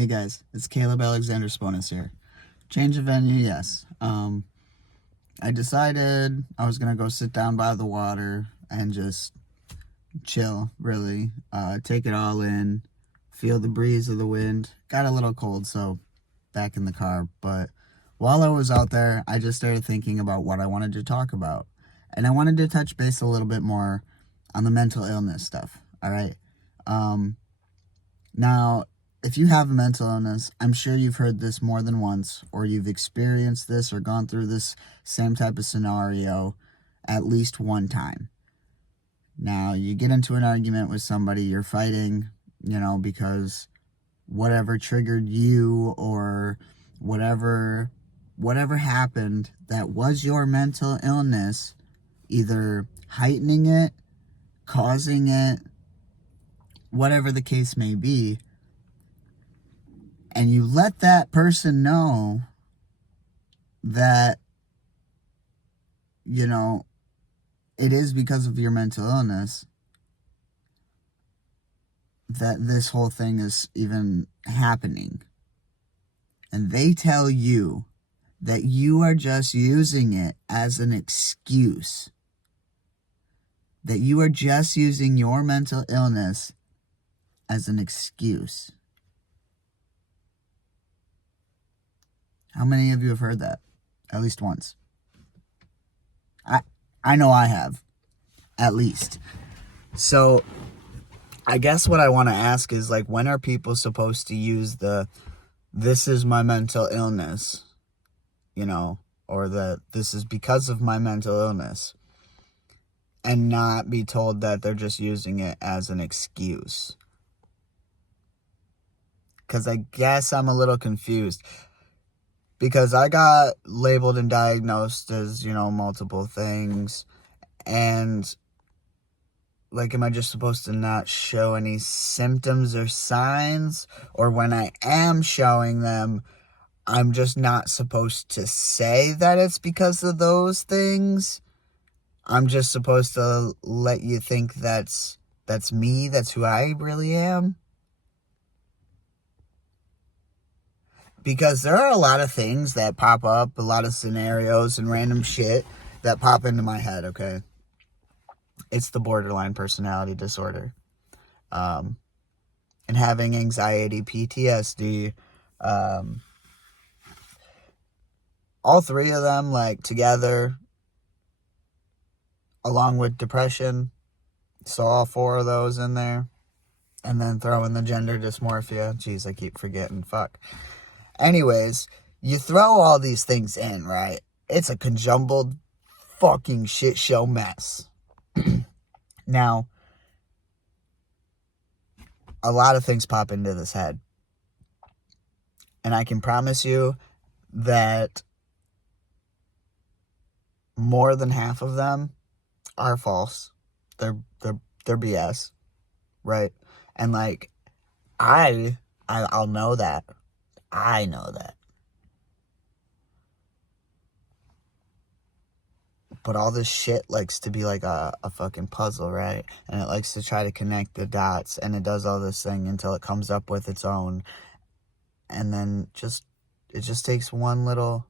Hey guys, it's Caleb Alexander Sponis here. Change of venue, yes. I decided I was gonna go sit down by the water and just chill, really. Take it all in, feel the breeze of the wind. Got a little cold, so back in the car. But while I was out there, I just started thinking about what I wanted to talk about. And I wanted to touch base a little bit more on the mental illness stuff, all right? Now, if you have a mental illness, I'm sure you've heard this more than once, or you've experienced this or gone through this same type of scenario at least one time. Now, you get into an argument with somebody, you're fighting, because whatever triggered you or whatever happened that was your mental illness, either heightening it, causing it, whatever the case may be, and you let that person know that, it is because of your mental illness that this whole thing is even happening. And they tell you that you are just using it as an excuse. That you are just using your mental illness as an excuse. How many of you have heard that? At least once. I know I have. At least. So, I guess what I want to ask is, when are people supposed to use this is my mental illness, or this is because of my mental illness, and not be told that they're just using it as an excuse? Because I guess I'm a little confused. Because I got labeled and diagnosed as, multiple things. And, am I just supposed to not show any symptoms or signs? Or when I am showing them, I'm just not supposed to say that it's because of those things? I'm just supposed to let you think that's me, that's who I really am? Because there are a lot of things that pop up, a lot of scenarios and random shit that pop into my head, okay? It's the borderline personality disorder. And having anxiety, PTSD, all three of them, together, along with depression. So all four of those in there. And then throw in the gender dysmorphia. Jeez, I keep forgetting. Fuck. Anyways, you throw all these things in, right? It's a conjumbled fucking shit show mess. Now, a lot of things pop into this head. And I can promise you that more than half of them are false. They're BS, right? And I'll know that. I know that. But all this shit likes to be like a fucking puzzle, right? And it likes to try to connect the dots, and it does all this thing until it comes up with its own. And then it just takes one little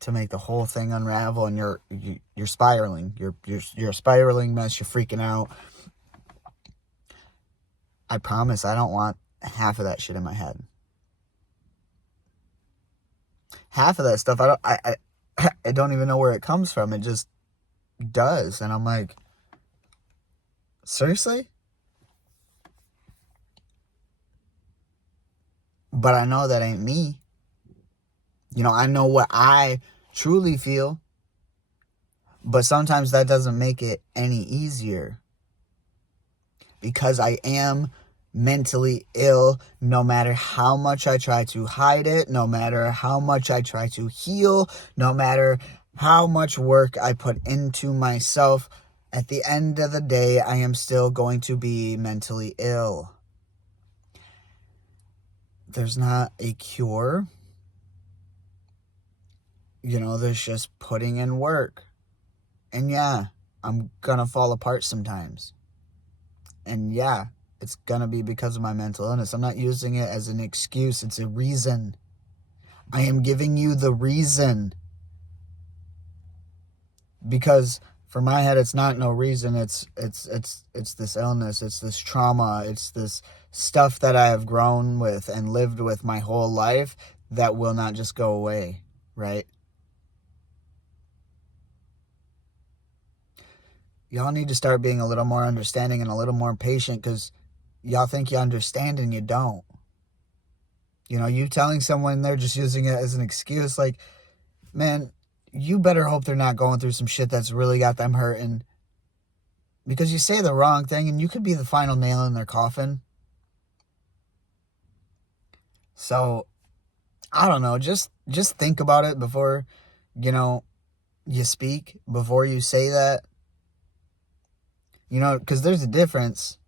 to make the whole thing unravel, and you're spiraling. You're a spiraling mess. You're freaking out. I promise I don't want half of that shit in my head. Half of that stuff, I don't even know where it comes from. It just does. And I'm like, seriously? But I know that ain't me. I know what I truly feel. But sometimes that doesn't make it any easier. Because I am mentally ill, no matter how much I try to hide it, no matter how much I try to heal, no matter how much work I put into myself, at the end of the day, I am still going to be mentally ill. There's not a cure. There's just putting in work. And yeah, I'm gonna fall apart sometimes. And yeah, it's going to be because of my mental illness. I'm not using it as an excuse. It's a reason. I am giving you the reason. Because for my head, it's not no reason. It's this illness. It's this trauma. It's this stuff that I have grown with and lived with my whole life that will not just go away, right? Y'all need to start being a little more understanding and a little more patient, because y'all think you understand and you don't. You know, you telling someone they're just using it as an excuse, like, man, you better hope they're not going through some shit that's really got them hurting. Because you say the wrong thing and you could be the final nail in their coffin. So, I don't know, just think about it before, you speak, before you say that. Because there's a difference.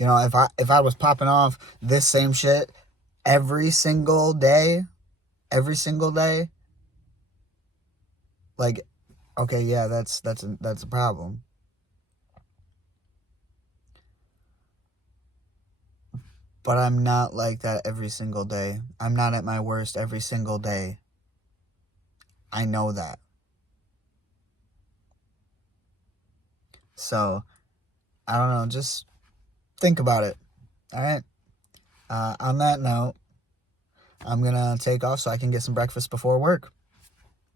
If I was popping off this same shit every single day, like, okay, yeah, that's a problem. But I'm not like that every single day. I'm not at my worst every single day. I know that. So, I don't know, just think about it. All right? On that note, I'm going to take off so I can get some breakfast before work.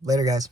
Later, guys.